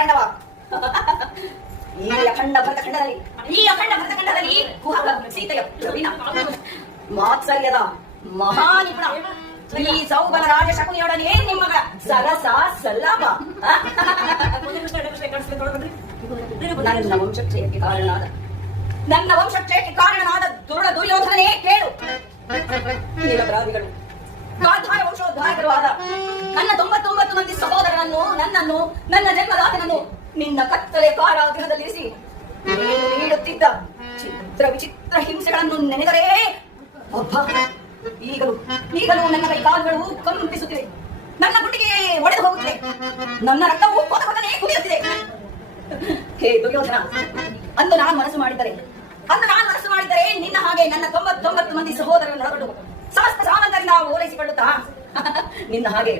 ತಾಂಡವ. ಈ ಅಖಂಡ ಭರತಖಂಡದಲ್ಲಿ ಕುಹಕ ಸೀತೆಯ ಪ್ರವೀಣ ಮಾತ್ಸರ್ಯದ ಮಹಾನಿಪುಣ ಈ ಸೌಬಲ ರಾಜ ಶಕುನಿಯೊಡನೆ ನಿಮ್ಮಗ ಸರಸ ಸಲ್ಲಭ. ನನ್ನ ವಂಶಕ್ಷಯಕ್ಕೆ ಕಾರಣನಾದ ದುರ್ಯೋಧನನೇ ಕೇಳು. ನೀಲಗ್ರಾದಿಗಳು ಗಾಂಧಾರ ವಂಶೋದ್ಧಾರಕರು ಆದ ನನ್ನ 99 ಮಂದಿ ಸಹೋದರರನ್ನು, ನನ್ನನ್ನು, ನನ್ನ ಜನ್ಮದಾತನನ್ನು ನಿನ್ನ ಕತ್ತಲೆ ಕಾರಾಗೃಹದಲ್ಲಿರಿಸಿ ನೀಡುತ್ತಿದ್ದ ಚಿತ್ರ ವಿಚಿತ್ರ ಹಿಂಸೆಗಳನ್ನು ನೆನೆದರೆ ಈಗಲೂ ನನ್ನ ಕೈ ಕಾಲುಗಳು ಕಂಪಿಸುತ್ತಿವೆ, ನನ್ನ ಗುಂಡಿಗೆ ಒಡೆದು ಹೋಗುತ್ತಿದೆ, ನನ್ನ ರಕ್ತವು ಕೊತನೇ ಕುದಿಯುತ್ತಿದೆ. ಹೇ ದುರ್ಯೋಧನ, ಅಂದು ನಾನು ಮನಸ್ಸು ಮಾಡಿದ್ದರೆ ನಿನ್ನ ಹಾಗೆ ನನ್ನ 99 ಮಂದಿ ಸಹೋದರರನ್ನು ಸಮಸ್ತ ಸಾಮಂತರಿಂದ ಓಲೈಸಿಕೊಳ್ಳುತ್ತಾ ನಿನ್ನ ಹಾಗೆ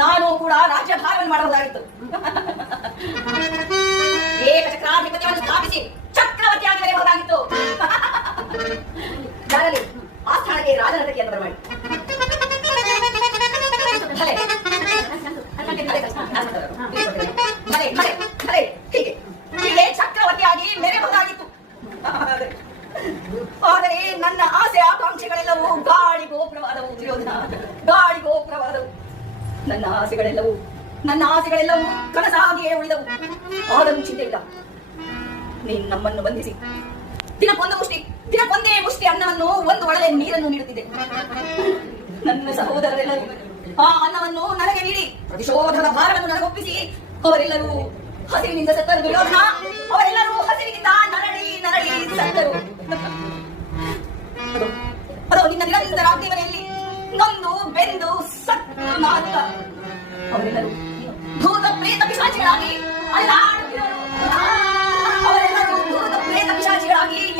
ನಾನು ಕೂಡ ರಾಜ್ಯಭಾರವನ್ನು ಮಾಡಬಹುದಾಗಿತ್ತು. ಏಕಚಕ್ರಾಧಿಪತ್ಯವನ್ನು ಸ್ಥಾಪಿಸಿ ಚಕ್ರವರ್ತಿಯಾಗಿ ಬರೆಯಬಹುದಾಗಿತ್ತು. ಯಾರಲ್ಲಿ ಆ ಸ್ಥಾನಕ್ಕೆ ರಾಜನಟಕಿಯನ್ನು ಬರಮಾಡಿ ಹೀಗೆ ಚಕ್ರವರ್ತಿಯಾಗಿ ಮೆರೆಯಬಹುದಾಗಿತ್ತು. ಆದರೆ ನನ್ನ ಆಸೆ ಆಕಾಂಕ್ಷೆಗಳೆಲ್ಲವೂ ಗಾಳಿ ಗೋಪುರವಾದವು ದುರ್ಯೋಧನ, ಗಾಳಿ ಗೋಪುರವಾದವು. ನನ್ನ ಆಸೆಗಳೆಲ್ಲವೂ ಕನಸಾಗಿಯೇ ಉಳಿದವು. ಆದರೂ ಚಿಂತೆ ಇಲ್ಲ, ನೀನು ನಮ್ಮನ್ನು ಬಂಧಿಸಿ ದಿನಕ್ಕೊಂದೇ ಮುಷ್ಟಿ ಅನ್ನವನ್ನು, ಒಂದು ಒಳಲೆ ನೀರನ್ನು ನೀಡುತ್ತಿದೆ. ನನ್ನ ಸಹೋದರರೆಲ್ಲರೂ ಆ ಅನ್ನವನ್ನು ನನಗೆ ನೀಡಿ ಪ್ರತಿಶೋಧದ ಭಾರವನ್ನು ನನಗೊಪ್ಪಿಸಿ ಅವರೆಲ್ಲರೂ ಹಸಿವಿನಿಂದ ಸತ್ತರು. ದುರ್ಯೋಧನ, ಅವರೆಲ್ಲರೂ ಹಸಿವಿನಿಂದ ನರಳಿ ಸತ್ತರು. ಅದು ನಿನ್ನ ನಿರಂತರ ಅಗ್ನಿಮನೆಯಲ್ಲಿ ನೊಂದು ಬೆಂದು ಸತ್ತು ಮಾತ್ರ ಅವರೆಲ್ಲರೂ ಭೂತ ಪ್ರೇತ ಪಿಶಾಚಿಗಳಾಗಿ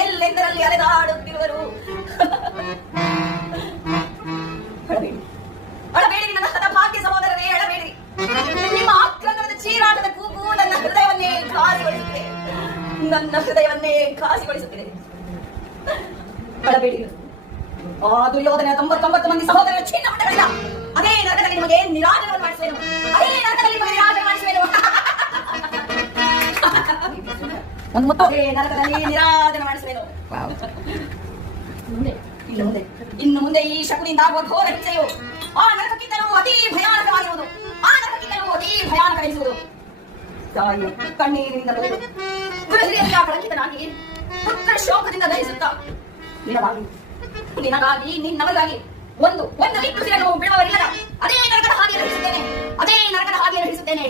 ಎಲ್ಲೆಂದರಲ್ಲಿ ಅಲೆದಾಡುತ್ತಿರುವರು. ಅಳಬೇಡಿ ನನ್ನ ಹತಭಾಗ್ಯ ಸಹೋದರರೇ, ಅಳಬೇಡಿ. ನಿಮ್ಮ ಆಕ್ರಂದನದ ಚೀರಾಟದ ಕೂಗು ನನ್ನ ಹೃದಯವನ್ನೇ ಘಾಸಿಗೊಳಿಸುತ್ತಿದೆ. ಅಳಬೇಡಿ. ಆ ದುರ್ಯೋಧನ 99 ಮಂದಿ ಸಹೋದರರ ಚಿನ್ನ ಮಟ್ಟಗಳಿಲ್ಲ. ಅದೇ ನರಕದಲ್ಲಿ ನಿಮಗೆ ನಿರಾಜನವನ್ನು ಮಾಡಿಸುವೆನು. ಇನ್ನು ಮುಂದೆ ಈ ಶಕುನಿಂದ ಆಗುವ ಘೋರ ಹಿಂಸೆಯು ಆ ನರಕಕ್ಕಿಂತಲೂ ಅತಿ ಭಯಾನಕವಾಗಿರುವುದು. ತಾಯಿಯ ಕಣ್ಣೀರಿನಿಂದ ಕಳಂಕಿತನಾಗಿ ಪುತ್ರ ಶೋಕದಿಂದ ದಹಿಸುತ್ತ ನಿನಗಾಗಿ ನಿನ್ನವರಿಗಾಗಿ ಒಂದು ನಿಟ್ಟುಸಿರನ್ನು ಬಿಡುವವರಿಲ್ಲದ ಅದೇ ನರಕದ ಹಾದಿಯನ್ನು ಹಿಡಿಸುತ್ತೇನೆ.